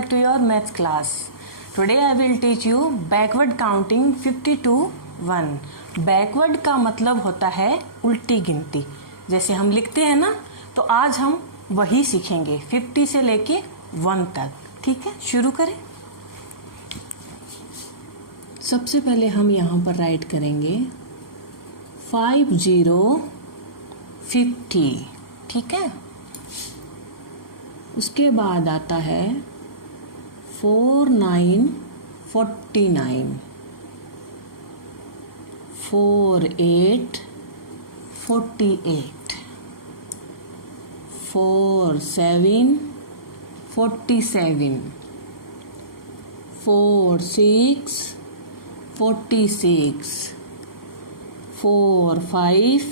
back to your maths class. Today I will teach you backward counting 50 to 1. Backward का मतलब होता है उल्टी गिनती. जैसे हम लिखते हैं ना, तो आज हम वही सीखेंगे 50 से लेके 1 तक. ठीक है, शुरू करें. सबसे पहले हम यहाँ पर राइट करेंगे 50. ठीक है. उसके बाद आता है 49. 48. 47. 46. 46. 45.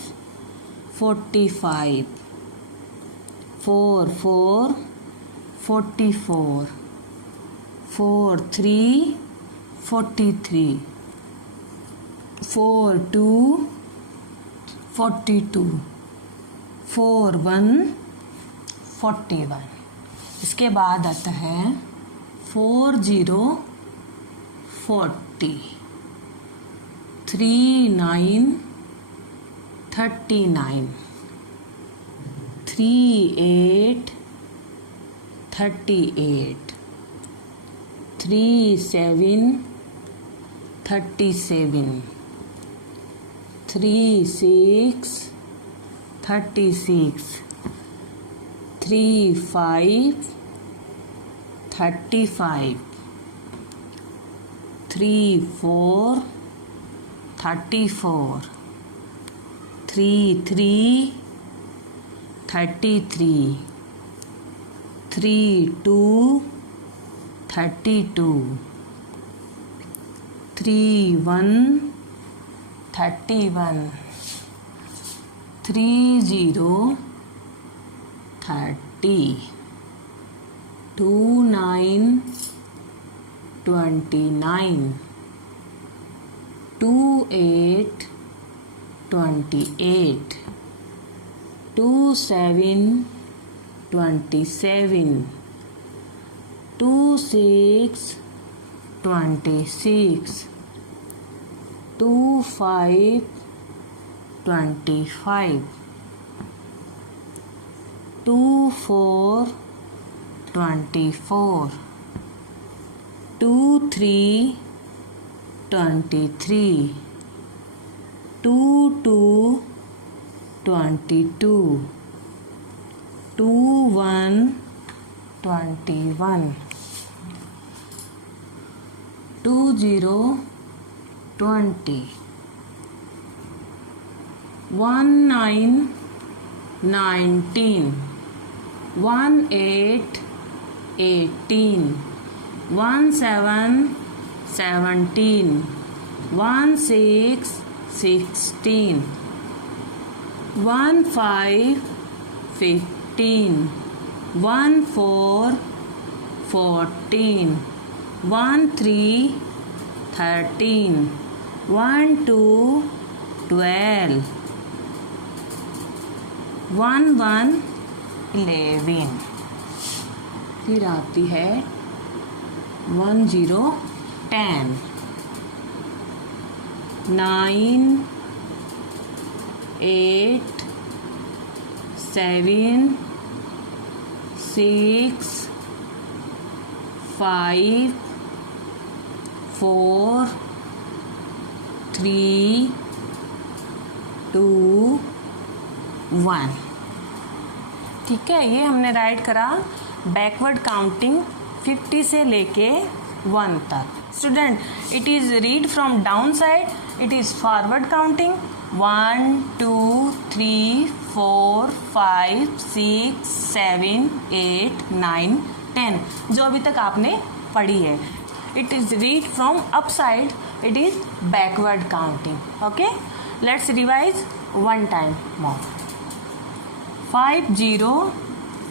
45. 44. 44. 43. 43. 42. 42. 41. 41. इसके बाद आता है 40. 40. 39. 39. 38. 38. 37. 37. 36. 36. 35. 35. 34. 34. 33. 33. 32. 32. 31. 31. 30. 30. 29. 29. 28. 28. 27. 27. 26. 26. 25. 25. 24. 24. 23. 23. 22. 22. 21. 21. 20. 20. 19. 19. 18. 18. 17. 17. 16. 16. 15. 15. 14. 14. 13. 13. 12. 12. 11. 11. फिर आती है 10. 10. 9. 8. 7. 6. 5. 4. 3. 2. 1. ठीक है, ये हमने राइट करा बैकवर्ड काउंटिंग 50 से लेके 1 तक. Student, it is read from down side. It is forward counting 1 2 3 4 5 6 7 8 9 10 जो अभी तक आपने पढ़ी है. It is read from up side. It is backward counting. Okay, let's revise one time more. 50.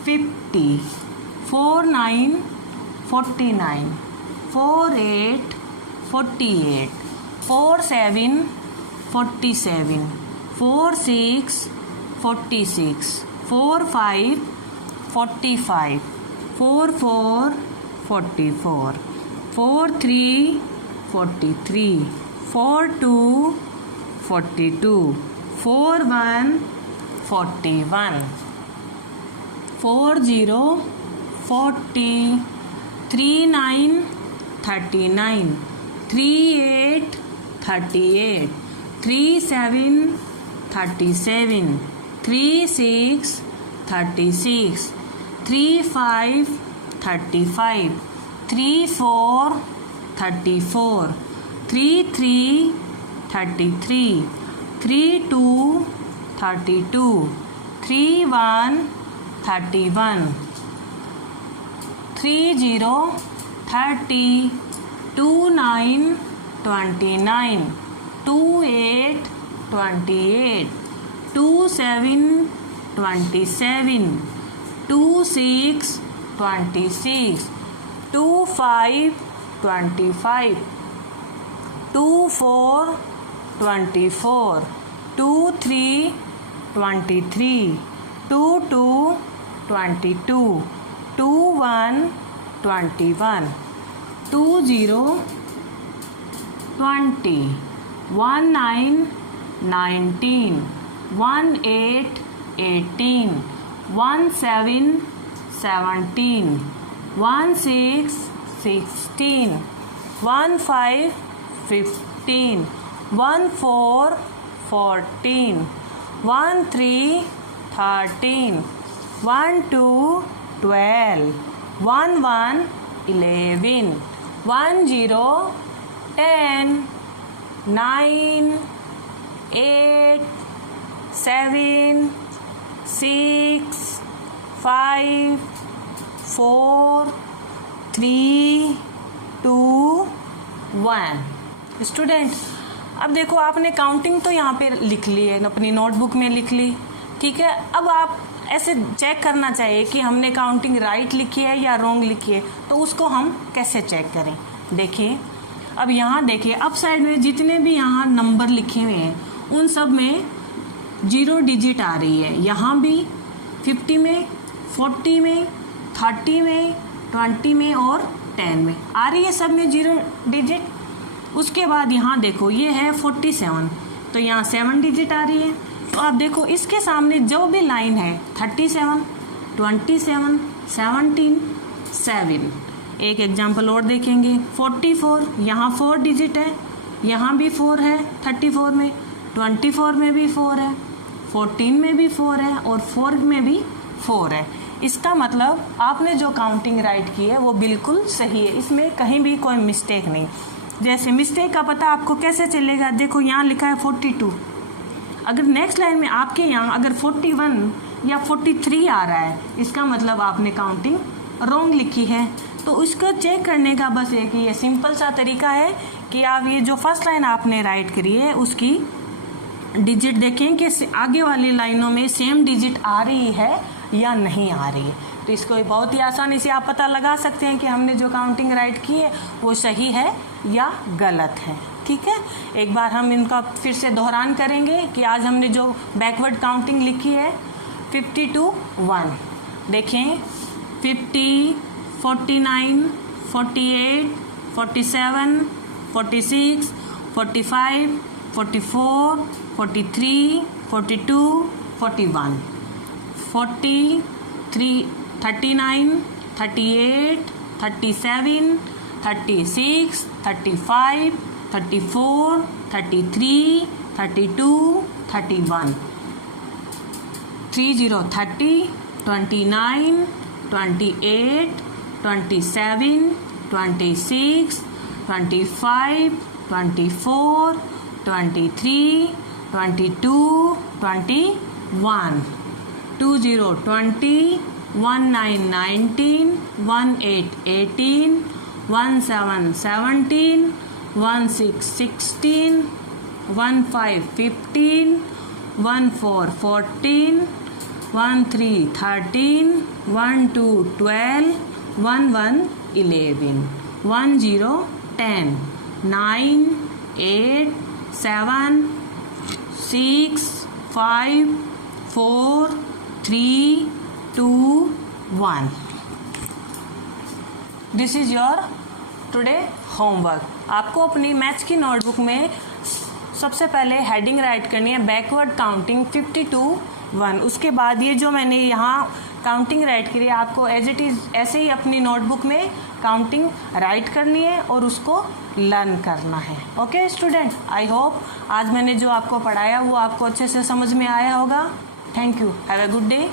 50. 49. 49. 48. 48. 47. 47. 46. 46. 45. 45. 44. 44, 4 3 43, 4 2 42, 4 1 41, 4 0 40, 3 9 39, 3 8 38, 3 7 37, 3 6 36, 3 5 35, 3 4 34, 3 3 33, 3 2 32, 3 1 31, 3 0 30, 2 9 29, 2 8 28, 2 7 27, 2 6 26, 2 5 25, 2 4 24, 2 3 23, 2 2 22, 2 1 21, 2 0 20, 1 9 19, 1 8 18, 1 7 17, 1 6 16, 1 5 15, 1 4 14, 1 3 13, 1 2 12, 1 1 11, 1 0 10, 9 8 7 6 5 4 3 2 1। Student, अब देखो आपने काउंटिंग तो यहाँ पे लिख ली है, अपनी नोटबुक में लिख ली, ठीक है। अब आप ऐसे चेक करना चाहिए कि हमने काउंटिंग राइट लिखी है या रॉन्ग लिखी है, तो उसको हम कैसे चेक करें। देखिए, अब यहाँ देखिए अप साइड में जितने भी यहाँ नंबर लिखे हुए हैं उन सब में 0 डिजिट आ रही है। यहाँ भी 50 में, 40 में, 30 में, 20 में और 10 में आ रही है, सब में 0 डिजिट। उसके बाद यहाँ देखो ये है 47, तो यहाँ 7 डिजिट आ रही है। तो आप देखो इसके सामने जो भी लाइन है 37, 27, 17, 7। एक एग्जाम्पल और देखेंगे, 44, यहाँ 4 डिजिट है, यहाँ भी 4 है 34 में, 24 में भी 4 है, 14 में भी 4 है और 4 में भी 4 है। इसका मतलब आपने जो काउंटिंग राइट की है वो बिल्कुल सही है, इसमें कहीं भी कोई मिस्टेक नहीं। जैसे मिस्टेक का पता आपको कैसे चलेगा, देखो यहाँ लिखा है 42, अगर नेक्स्ट लाइन में आपके यहाँ अगर 41 या 43 आ रहा है, इसका मतलब आपने काउंटिंग रॉन्ग लिखी है। तो उसको चेक करने का बस एक ये सिंपल सा तरीका है कि आप ये जो फर्स्ट लाइन आपने राइट करी है उसकी डिजिट देखें कि आगे वाली लाइनों में सेम डिजिट आ रही है या नहीं आ रही है। तो इसको बहुत ही आसानी से आप पता लगा सकते हैं कि हमने जो काउंटिंग राइट की है वो सही है या गलत है, ठीक है। एक बार हम इनका फिर से दोहरान करेंगे कि आज हमने जो बैकवर्ड काउंटिंग लिखी है 50 to 1, देखें 50, 49, 48, 47, 46, 45, 44, 43, 42, 41, 40, 39, 38, 37, 36, 35, 34, 33, 32, 31, 30, 30, 29, 28, 27, 26, 25, 24, 23, 22, 21, 20, 20, 19, 19, 18, 18, 17, 17, 16, 16, 15, 15, 14, 14, 13, 13, 12, 12, 11, 11, 10, 10, 9, 8, 7, 6, 5, 4, 3, 2, 1। This is your today homework. आपको अपनी मैथ्स की नोटबुक में सबसे पहले हेडिंग राइट करनी है बैकवर्ड काउंटिंग 50 to 1। उसके बाद ये जो मैंने यहाँ काउंटिंग राइट करी है आपको एज इट इज़ ऐसे ही अपनी नोटबुक में काउंटिंग राइट करनी है और उसको लर्न करना है। ओके स्टूडेंट, आई होप आज मैंने जो आपको पढ़ाया वो आपको अच्छे से समझ में आया होगा। Thank you, have a good day.